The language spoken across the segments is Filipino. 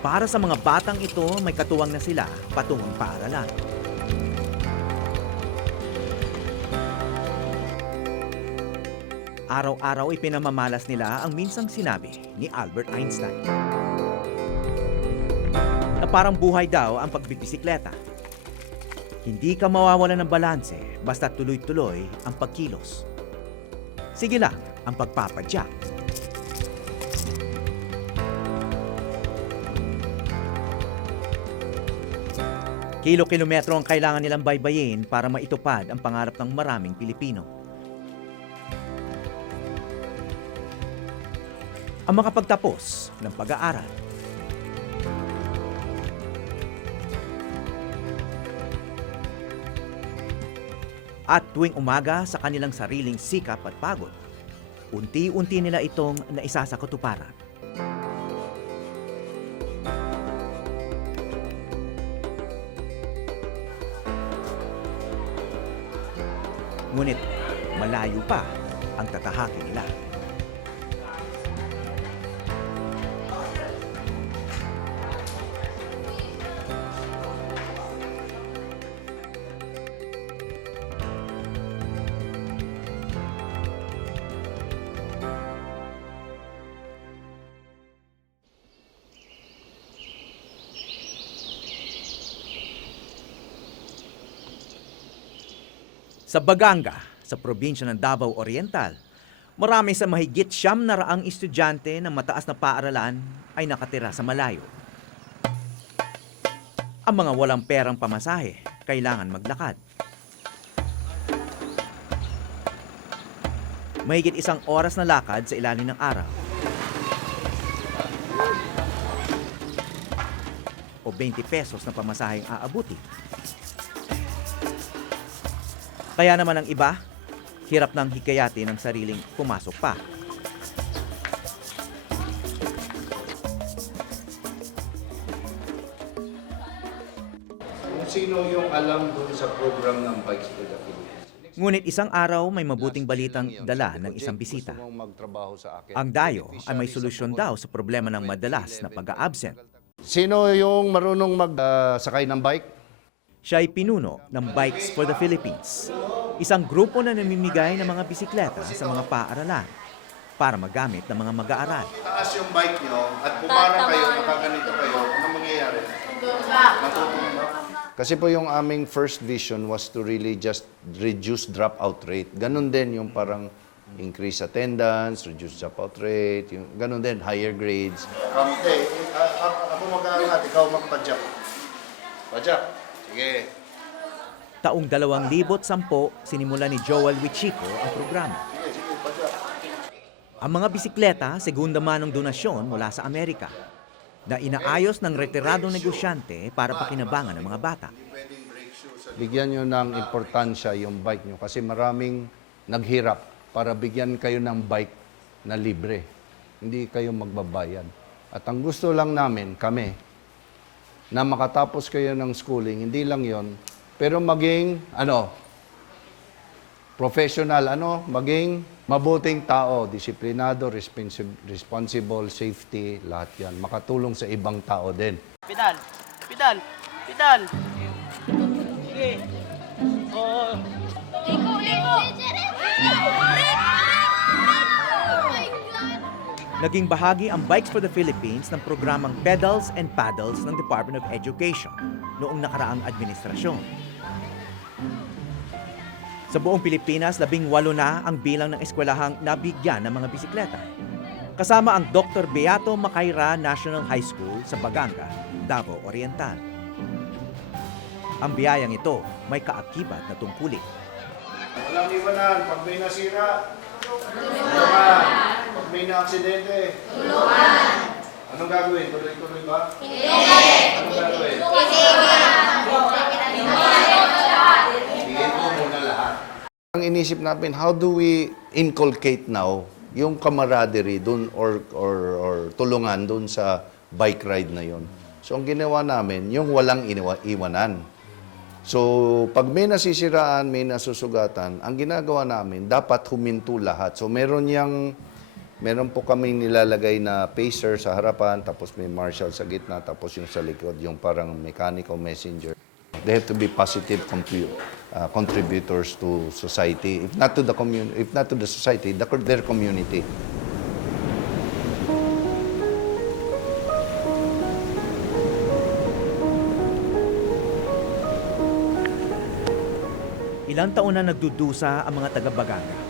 Para sa mga batang ito, may katuwang na sila patungong paaralan. Araw-araw ipinamamalas nila ang minsang sinabi ni Albert Einstein na parang buhay daw ang pagbibisikleta. Hindi ka mawawalan ng balanse basta tuloy-tuloy ang pagkilos. Sige lang ang pagpapadyak. Kilo-kilometro ang kailangan nilang baybayin para maitupad ang pangarap ng maraming Pilipino. Ang makapagtapos ng pag-aaral. At tuwing umaga sa kanilang sariling sikap at pagod, unti-unti nila itong naisa sa katuparan. Ngunit malayo pa ang tatahakin nila. Sa Baganga, sa probinsya ng Davao Oriental, marami sa mahigit 900 estudyante ng mataas na paaralan ay nakatira sa malayo. Ang mga walang perang pamasahe, kailangan maglakad. Mahigit 1 oras na lakad sa ilalim ng araw. O 20 pesos na pamasaheng aabuti. Kaya naman ang iba, hirap ng hikayati ng sariling pumasok pa. Kung sino yung alam dun sa program ng Bikes for the Philippines. Ngunit isang araw may mabuting balitang dala ng isang bisita. Ang dayo ay may solusyon daw sa problema ng madalas na pag-a-absent. Sino yung marunong magsakay ng bike? Siya ay pinuno ng Bikes for the Philippines, isang grupo na namimigay ng mga bisikleta sa mga paaralan para magamit ng mga mag-aaral. Taas yung bike nyo at pumarang kayo, nakaganito kayo, ano mangyayari? Matutumba. Kasi po yung aming first vision was to really just reduce dropout rate. Ganon din yung parang increase attendance, reduce dropout rate, yung ganon din, higher grades. Okay, ako mag-aaral, ikaw magpadyak. Padyak. Sige. Taong 2010, sinimula ni Joel Wichico ang programa. Ang mga bisikleta, segunda manong donasyon mula sa Amerika, na inaayos ng retiradong negosyante para pakinabangan ng mga bata. Bigyan nyo ng importansya yung bike nyo kasi maraming naghirap para bigyan kayo ng bike na libre. Hindi kayo magbabayad. At ang gusto lang namin, kami, na makatapos kayo ng schooling, hindi lang yon, pero maging, professional, maging mabuting tao, disiplinado, responsible, safety, lahat yan. Makatulong sa ibang tao din. Pedal! Pedal! Pedal! Sige! Oo! Liko! Liko! Naging bahagi ang Bikes for the Philippines ng programang Pedals and Paddles ng Department of Education noong nakaraang administrasyon. Sa buong Pilipinas, 18 na ang bilang ng eskwelahang nabigyan ng mga bisikleta. Kasama ang Dr. Beato Macaira National High School sa Baganga, Davao Oriental. Ang biyayang ito may kaakibat na tungkulin. Walang iwanan, pag may nasira, tulungan. Pag may na-aksidente, tulungan. Anong gagawin? Tuloy-tuloy ba? Hindi. Anong gagawin? Bigyan mo muna lahat. Ang inisip natin, how do we inculcate now yung camaraderie dun or tulungan dun sa bike ride na yon? So ang ginawa namin, yung walang iwanan. So, pag may nasisiraan, may nasusugatan, ang ginagawa namin, dapat huminto lahat. So, meron niyang Meron po kaming nilalagay na pacer sa harapan, tapos may marshal sa gitna, tapos yung sa likod, yung parang mechanical messenger. They have to be positive contributors to society, if not to the if not to the society, their community. Ilang taon na nagdudusa ang mga taga-Baganga.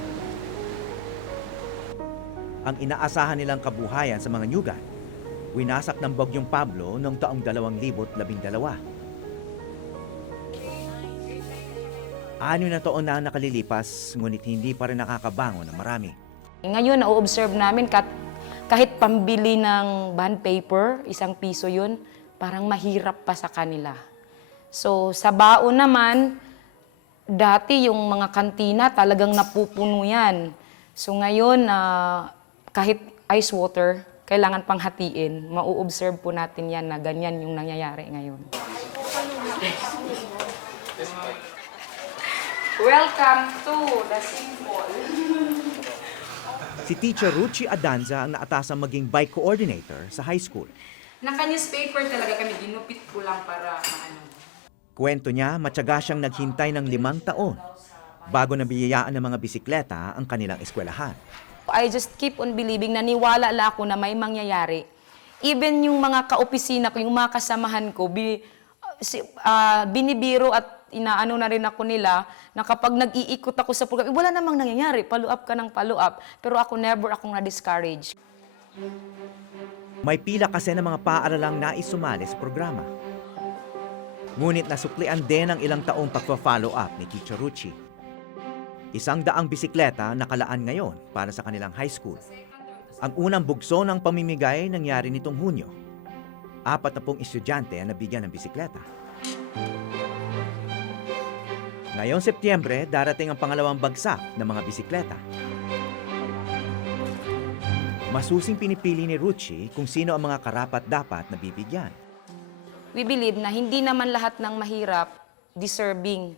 Ang inaasahan nilang kabuhayan sa mga nyugan, winasak ng Bagyong Pablo noong taong 2012. 6 na taon na nakalilipas, ngunit hindi pa rin nakakabangon ng marami. Ngayon, na-observe namin kahit pambili ng bond paper, ₱1 yun, parang mahirap pa sa kanila. So, sa baon naman, dati yung mga kantina talagang napupuno yan. So ngayon, kahit ice water, kailangan pang hatiin. Mau-observe po natin yan na ganyan yung nangyayari ngayon. Welcome to the Simple. Si Teacher Ruchi Adanza ang naatasang maging bike coordinator sa high school. Naka-newspaper talaga kami, ginupit ko lang para Kwento niya, matyaga siyang naghintay ng 5 taon bago nabiyayaan ng mga bisikleta ang kanilang eskwelahan. I just keep on believing, naniwala lang ako na may mangyayari. Even yung mga kaopisina ko, yung mga kasamahan ko, binibiro at inaano na rin ako nila na kapag nag-iikot ako sa program, wala namang nangyayari, follow up ka ng follow up. Pero ako never akong na-discourage. May pila kasi ng mga paaralang nais sumali sa programa. Ngunit nasuklian din ang ilang taong pagpa-follow up ni Teacher Ruchi. 100 bisikleta nakalaan ngayon para sa kanilang high school. Ang unang bugso ng pamimigay nangyari nitong Hunyo. 40 estudyante ang nabigyan ng bisikleta. Ngayong Setyembre, darating ang pangalawang bagsak ng mga bisikleta. Masusing pinipili ni Ruchi kung sino ang mga karapat-dapat na bibigyan. We believe na hindi naman lahat ng mahirap deserving.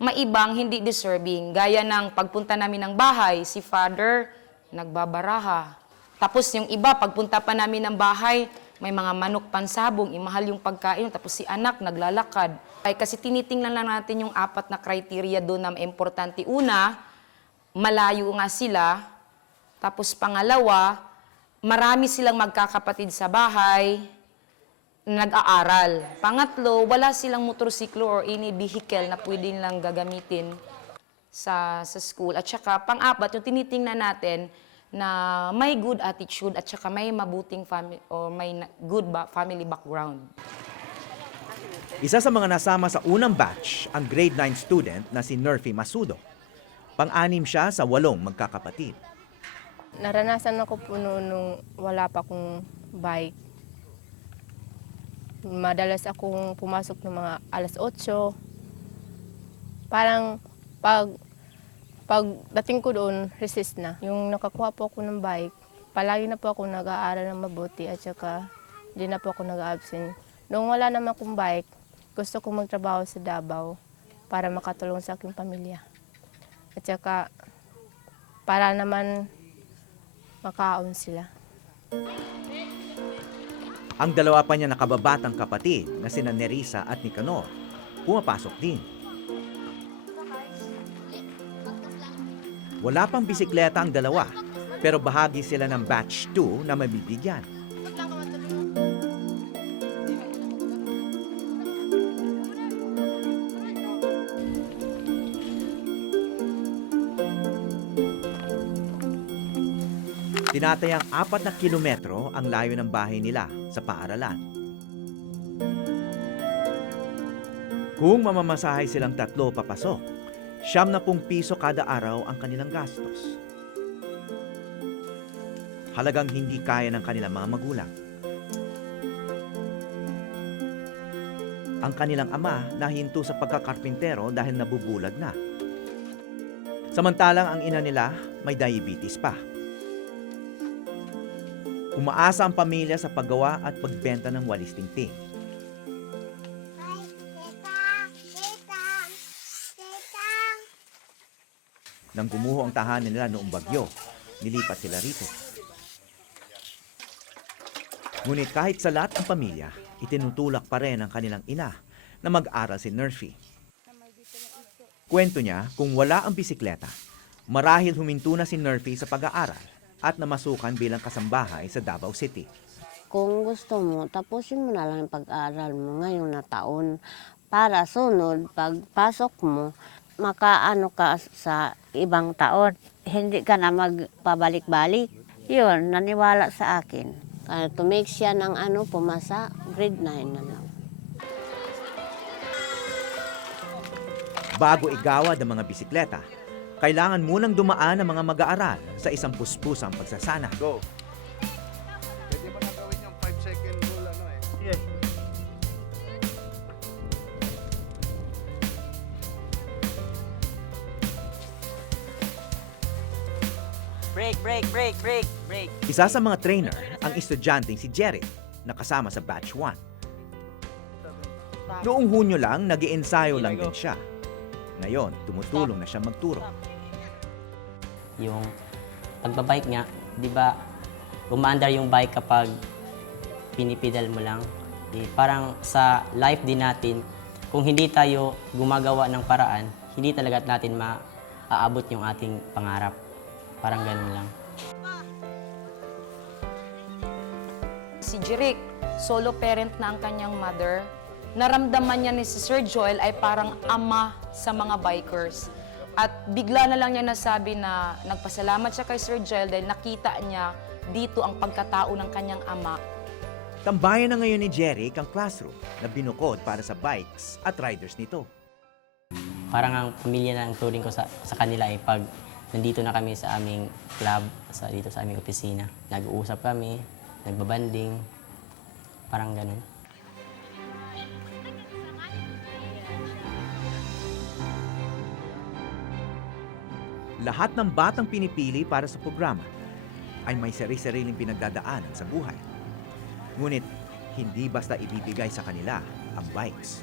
Maibang hindi deserving. Gaya ng pagpunta namin ng bahay, si Father nagbabaraha. Tapos yung iba, pagpunta pa namin ng bahay, may mga manok pansabong, imahal yung pagkain. Tapos si anak naglalakad. Ay, kasi tinitingnan lang natin yung 4 na criteria doon na importante. Una, malayo nga sila. Tapos pangalawa, marami silang magkakapatid sa bahay, nag-aaral. Pangatlo, wala silang motorsiklo or any vehicle na pwede nilang gagamitin sa school. At saka, pang-apat, yung tinitingnan natin na may good attitude at saka may mabuting family or may good family background. Isa sa mga nasama sa unang batch, ang grade 9 student na si Nerfy Masudo. Pang-anim siya sa 8 magkakapatid. Naranasan ako po nung wala pa akong bike. Madalas akong pumasok ng mga 8:00. Parang pagdating ko doon, resist na. Yung nakakuha po ako ng bike, palagi na po ako nag-aaral ng mabuti at saka hindi na po ako nag-absent. Nung wala naman akong bike, gusto kong magtrabaho sa Davao para makatulong sa aking pamilya. At saka para naman makaon sila. Ang dalawa pa niya nakababatang kapatid na sina Nerissa at Nicanor, pumapasok din. Wala pang bisikleta ang dalawa, pero bahagi sila ng batch 2 na mabibigyan. Tinatayang 4 na kilometro ang layo ng bahay nila sa paaralan. Kung mamamasahay silang 3 papasok, ₱70 kada araw ang kanilang gastos. Halagang hindi kaya ng kanilang mga magulang. Ang kanilang ama nahinto sa pagkakarpintero dahil nabubulag na. Samantalang ang ina nila may diabetes pa. Umaasa ang pamilya sa paggawa at pagbenta ng walis tingting. Nang gumuho ang tahanan nila noong bagyo, nilipat sila rito. Ngunit kahit salat ang pamilya, itinutulak pa rin ang kanilang ina na mag-aral si Nerfie. Kwento niya kung wala ang bisikleta, marahil huminto na si Nerfie sa pag-aaral at namasukan bilang kasambahay sa Davao City. Kung gusto mo, tapusin mo na lang yung pag-aaral mo ngayon na taon para sunod, pagpasok mo, makaano ka sa ibang taon. Hindi ka na magpabalik-balik. Yun, naniwala sa akin. To make siya ng pumasa, grade 9 na lang. Bago igawad ang mga bisikleta, kailangan munang dumaan ang mga mag-aaral sa isang puspusang pagsasana. Go. Pwede ba na gawin yung 5-second rule Sige. Break. Isa sa mga trainer ang estudyanteng si Jerry na kasama sa batch 1. Noong Hunyo lang, nag-iensayo lang din siya. Ngayon, tumutulong na siya magturo. Yung pagbabike nga, di ba, umaandar yung bike kapag pinipidal mo lang. Parang sa life din natin, kung hindi tayo gumagawa ng paraan, hindi talaga natin maaabot yung ating pangarap. Parang ganun lang. Si Jeric, solo parent na ang kanyang mother. Naramdaman niya ni si Sir Joel ay parang ama sa mga bikers. At bigla na lang niya nasabi na nagpasalamat siya kay Sir Joel dahil nakita niya dito ang pagkatao ng kanyang ama. Tambayan na ngayon ni Jerry ang classroom na binukod para sa bikes at riders nito. Parang ang pamilya na ang turing ko sa kanila ay pag nandito na kami sa aming club, dito sa aming opisina. Nag-uusap kami, nagbabanding, parang ganun. Lahat ng batang pinipili para sa programa ay may sari-sariling pinagdadaanan sa buhay. Ngunit hindi basta ibibigay sa kanila ang bikes.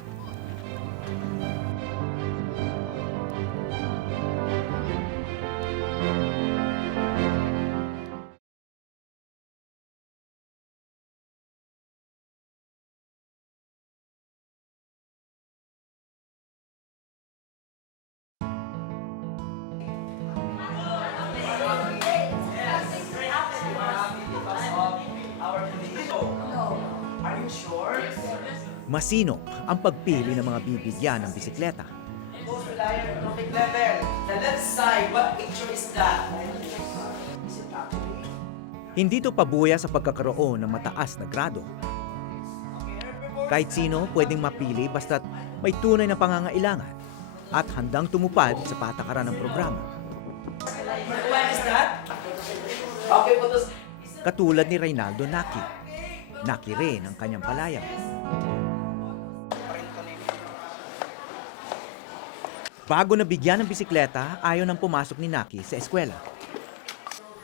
Masinop ang pagpili ng mga bibigyan ng bisikleta. Traffic level. The left side, what picture is that? Hindi ito pabuya sa pagkakaroon ng mataas na grado. Kahit sino pwedeng mapili basta't may tunay na pangangailangan at handang tumupad sa patakaran ng programa. What is that? Okay, photos. Katulad ni Reynaldo Naki. Naki rin ang kanyang palayang. Bago nabigyan ng bisikleta, ayaw nang pumasok ni Naki sa eskwela.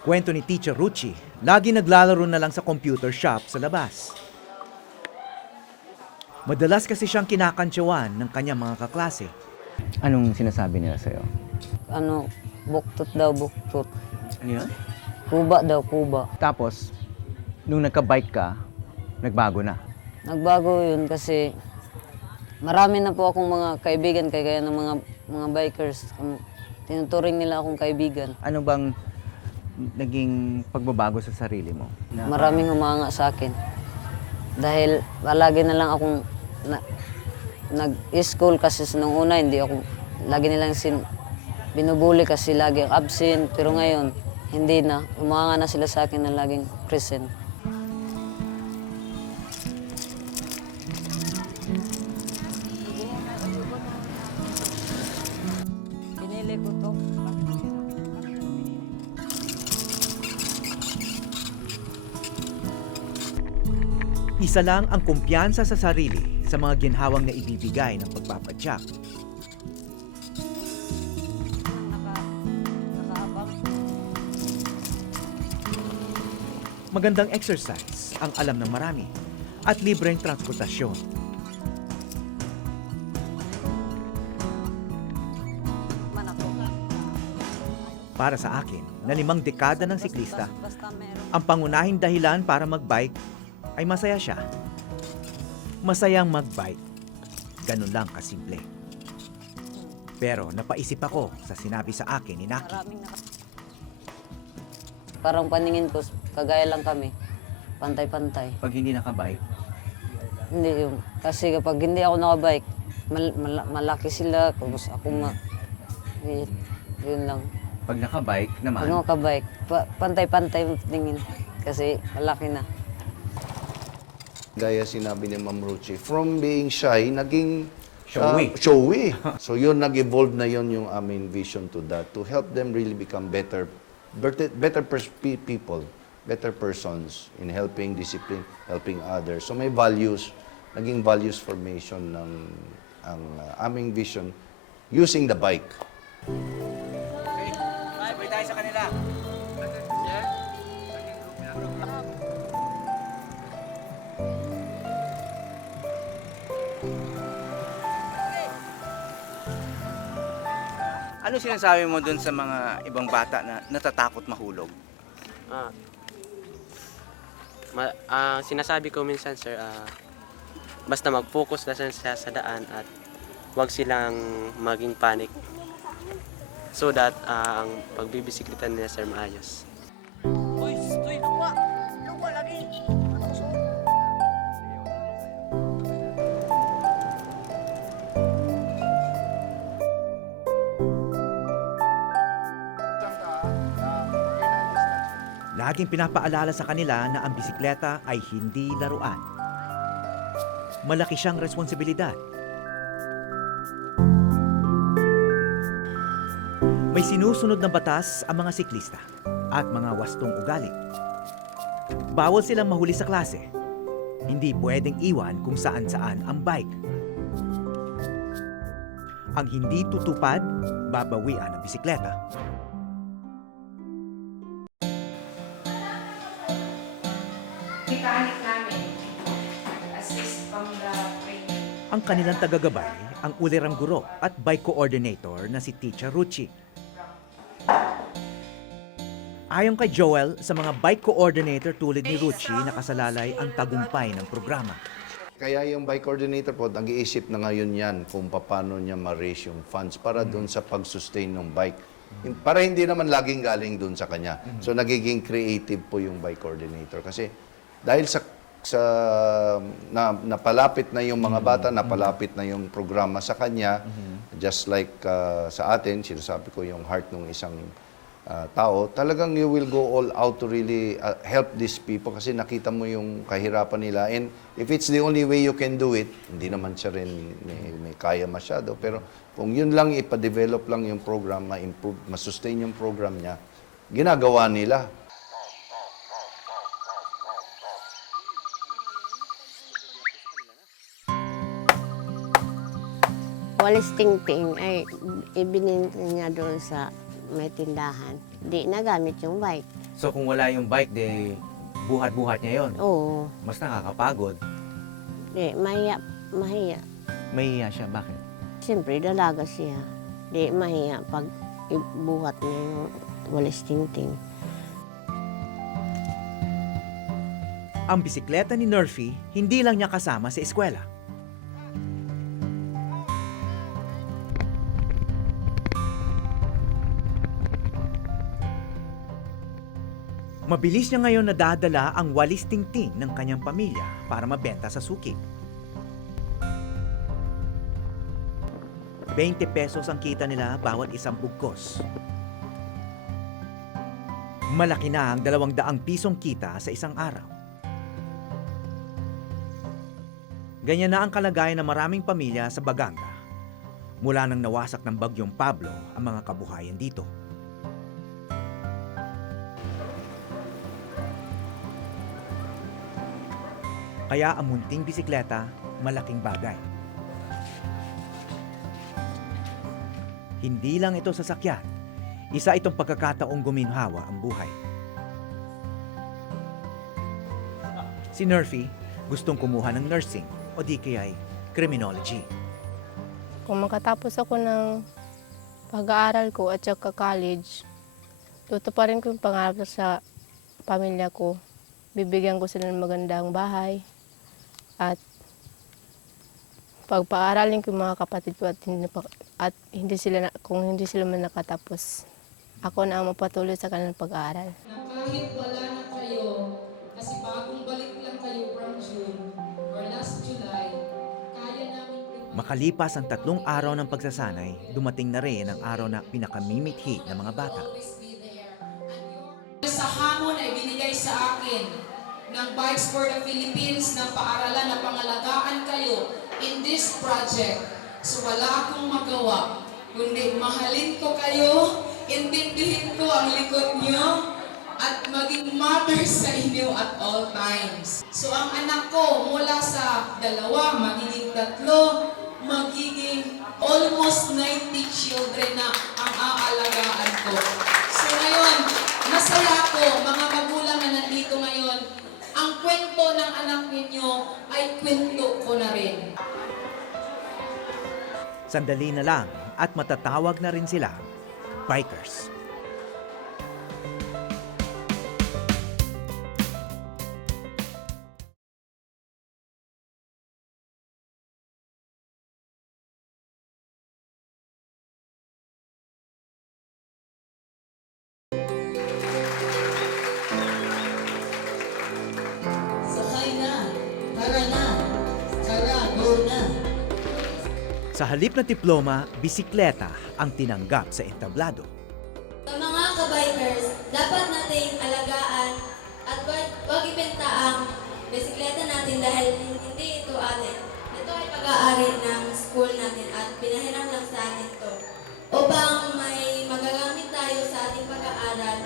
Kwento ni Teacher Ruchi, lagi naglalaro na lang sa computer shop sa labas. Madalas kasi siyang kinakantsawan ng kanyang mga kaklase. Anong sinasabi nila sa'yo? Buktot daw, buktot. Ano yun? Kuba daw, kuba. Tapos, nung nagka-bike ka, nagbago na. Nagbago yun kasi marami na po akong mga kaibigan kaya ng mga bikers. Tinuturing nila akong kaibigan. Ano bang naging pagbabago sa sarili mo? Maraming humanga sa akin. Dahil palagi na lang akong nag-school kasi nung una hindi ako, lagi nilang binubuli kasi lagi ang absent. Pero ngayon, hindi na. Humanga na sila sa akin na laging present. Pinili ko to. Isa lang ang kumpiyansa sa sarili sa mga ginhawang na ibibigay ng pagpapadyak. Magandang exercise ang alam ng marami at libreng transportasyon. Para sa akin, na 5 dekada ng siklista, ang pangunahing dahilan para magbike ay masaya siya. Masayang mag-bike. Ganun lang kasimple. Pero napaisip ako sa sinabi sa akin ni Naki. Parang paningin ko, kagaya lang kami. Pantay-pantay. Pag hindi nakabike, Hindi yung, kasi kapag hindi ako nakabike, malaki sila, tapos ako yun lang. pag nakabike Pag naman, nakabike, pantay-pantay yung tingin. Kasi malaki na. Gaya sinabi ni Ma'am Ruchi, from being shy, naging Showy. showy. So yun, nag-evolve na yun yung aming vision to that, to help them really become better people, better persons in helping discipline, helping others. So may values, naging values formation ng ang aming vision using the bike. sabay tayo sa kanila. Ano sinasabi mo dun sa mga ibang bata na natatakot mahulog? Sinasabi ko minsan, sir, basta mag-focus na sila sa daan at huwag silang maging panic so that ang pagbibisikleta nila, sir, maayos. Laging pinapaalala sa kanila na ang bisikleta ay hindi laruan. Malaki siyang responsibilidad. May sinusunod na batas ang mga siklista at mga wastong ugali. Bawal silang mahuli sa klase. Hindi pwedeng iwan kung saan-saan ang bike. Ang hindi tutupad, babawian ang bisikleta. Mechanic namin, assist from the training. Ang kanilang tagagabay, ang ulirang guro at bike coordinator na si Teacher Ruchi. Ayon kay Joel, sa mga bike coordinator tulad ni Ruchi, nakasalalay ang tagumpay ng programa. Kaya yung bike coordinator po, nag-iisip na ngayon yan kung paano niya ma-raise yung funds para doon sa pag-sustain ng bike. Para hindi naman laging galing doon sa kanya. So nagiging creative po yung bike coordinator. Kasi dahil napalapit na yung mga bata, napalapit na yung programa sa kanya, just like sa atin, sinasabi ko yung heart ng isang tao, talagang you will go all out to really help these people kasi nakita mo yung kahirapan nila. And if it's the only way you can do it, hindi naman siya rin may kaya masyado. Pero kung yun lang, ipa-develop lang yung program, ma-improve, ma-sustain yung program niya, ginagawa nila. Walis tingting ay ibinenta niya doon sa may tindahan. Di nagamit yung bike. So kung wala yung bike, de buhat-buhat niya yon. Oo. Mas nakakapagod. Di, mahiya. Mahiya siya, bakit? Siyempre, dalaga siya. Di, mahiya pag ibuhat niya yung walis tingting. Ang bisikleta ni Nerfy, hindi lang niya kasama sa eskwela. Mabilis niya ngayon nadadala ang walis tingting ng kanyang pamilya para mabenta sa suki. 20 pesos ang kita nila bawat isang bugkos. Malaki na ang 200 pisong kita sa isang araw. Ganyan na ang kalagayan ng maraming pamilya sa Baganga mula nang nawasak ng bagyong Pablo ang mga kabuhayan dito. Kaya ang munting bisikleta, malaking bagay. Hindi lang ito sasakyan, isa itong pagkakataong guminhawa ang buhay. Si Nerfy gustong kumuha ng nursing o di kaya'y criminology. Kung makatapos ako ng pag-aaral ko at saka college, tutuparin ko yung pangarap sa pamilya ko. bibigyan ko sila ng magandang bahay at pagpaaralin ko yung mga kapatid ko at kung hindi sila man nakatapos, ako na ang mapatuloy sa kanilang pag-aaral. Kahit wala na kayo, kasi bagong balik lang kayo from June or last July, kaya namin... Makalipas ang 3 araw ng pagsasanay, dumating na rin ang araw na pinakamimithi ng mga bata. Sa hamon ay binigay sa akin ng Bikes for the Philippines ng paaralan na pangalagaan kayo in this project. So wala akong magawa, kundi mahalin ko kayo, intindihin ko ang likod niyo, at maging mother sa inyo at all times. So ang anak ko mula sa 2, magiging 3, magiging almost 90 children na ang aalagaan ko. So ngayon, masaya ako, mga magulang na nandito ngayon, ang kwento ng anak ninyo ay kwento ko na rin. Sandali na lang at matatawag na rin sila bikers. Sakay na. Tara na. Tara, go na. Sa halip na diploma, bisikleta ang tinanggap sa entablado. Sa mga kabikers, dapat nating alagaan at wag ibenta ang bisikleta natin dahil hindi ito atin. Ito ay pag-aari ng school natin at pinahiram lang sa atin ito upang may magagamit tayo sa ating pag-aaral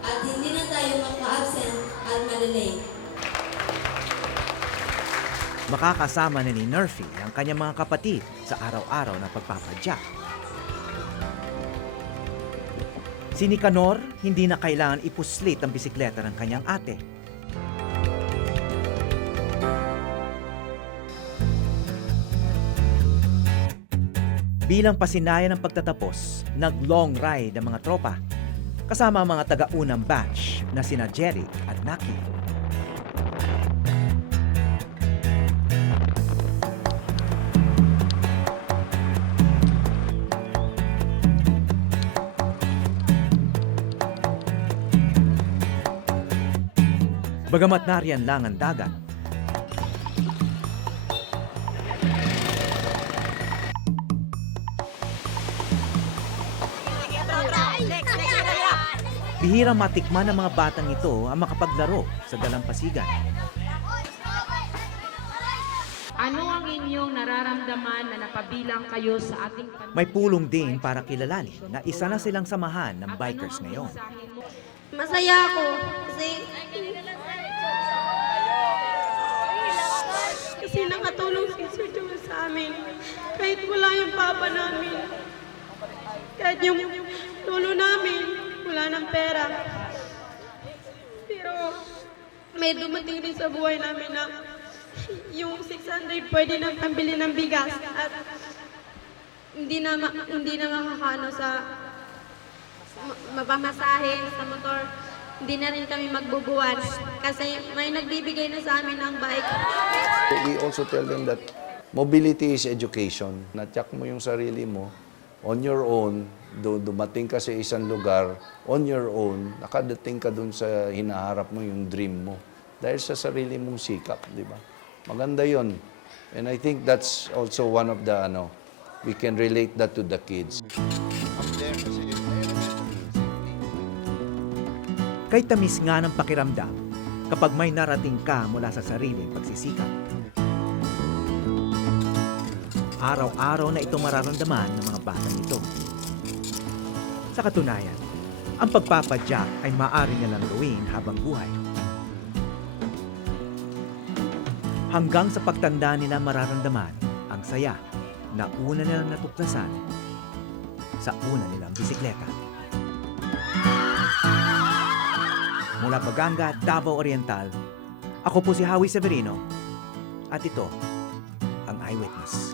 at hindi na tayo maka-absent at malilate. Makakasama na ni Nerfy ang kanyang mga kapatid sa araw-araw na pagpapadyak. Si Nicanor, hindi na kailangan ipuslit ang bisikleta ng kanyang ate. Bilang pasinaya ng pagtatapos, nag-long ride ang mga tropa, kasama ang mga taga-unang batch na sina Jerry at Naki. Bagamat nariyan lang ang dagat, bihirang matikman ng mga batang ito ang makapaglaro sa dalampasigan. Ano ang inyong nararamdaman na napabilang kayo sa ating May pulong din para kilalanin na isa na silang samahan ng bikers ngayon. Masaya ako kasi nakatulong si Sir Joel sa amin. Kahit wala yung papa namin, kahit yung lolo namin, wala ng pera. Pero may dumating din sa buhay namin na yung 600 pwede nang pambili ng bigas at hindi na makakaano sa mapamasahe sa motor. Hindi na rin kami magbubuwan kasi may nagbibigay na sa amin ng bike. We also tell them that mobility is education. Natyak mo yung sarili mo on your own, dumating ka sa isang lugar, on your own, nakadating ka dun sa hinaharap mo, yung dream mo. Dahil sa sarili mong sikap, di ba? Maganda yon. And I think that's also one of the, we can relate that to the kids. Kay tamis nga ng pakiramdam kapag may narating ka mula sa sariling pagsisikap. Araw-araw na ito mararamdaman ng mga batang ito. Sa katunayan, ang pagpapadyak ay maaari nilang gawin habang buhay. Hanggang sa pagtanda nila mararamdaman ang saya na una nilang natuklasan sa una nilang bisikleta. Mula Baganga, Davao Oriental, ako po si Howie Severino at ito ang Eyewitness.